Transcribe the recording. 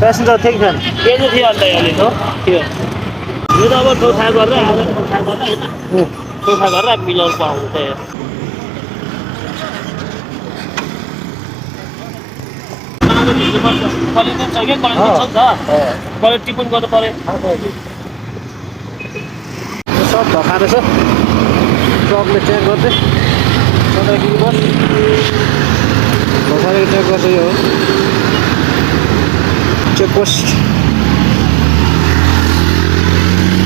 Passenger थियो कि थिएन? के चाहिँ थियो अन्त अहिले हो? थियो यो त अब ठोकठा गरेर आज ठोकठा गरेर होइन ठोकठा गरेर मिलाउनु पाउँछ त्यो क्वालिटी छ क्या क्वालिटी छ नि त क्वालिटी पनि गर्नु पऱ्यो सब धक्का रहेछ ट्रकले चेक गर्दै 15 किलो बस धक्काले चेक गर्दै यो चेक पोस्ट